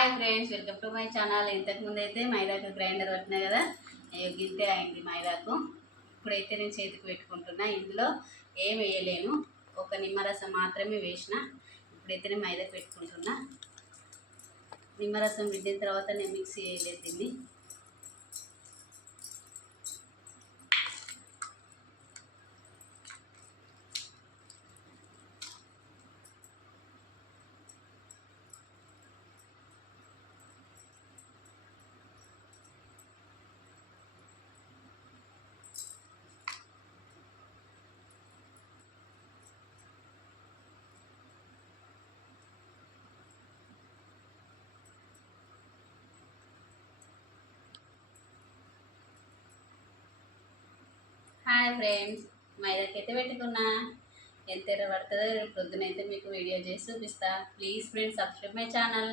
Hi friends, welcome to my channel. ఇంతకుముందు అయితే మైదాకు grinder పట్టినా కదా, గిద్దే అయింది మైదాకు. ఇప్పుడైతే నేను చేతికి పెట్టుకుంటున్నా. ఇందులో ఏం వేయలేను, ఒక నిమ్మరసం మాత్రమే వేసిన. ఇప్పుడైతే నేను మైదాకు పెట్టుకుంటున్నా. నిమ్మరసం విడిన తర్వాత నేను మిక్సీ వేయలేదు దీన్ని. హాయ్ ఫ్రెండ్స్, మైదాకైతే పెట్టుకున్నా. ఎంత పడుతుందో రేపు పొద్దునైతే మీకు వీడియో చేసి చూపిస్తా. Please friends, subscribe my channel.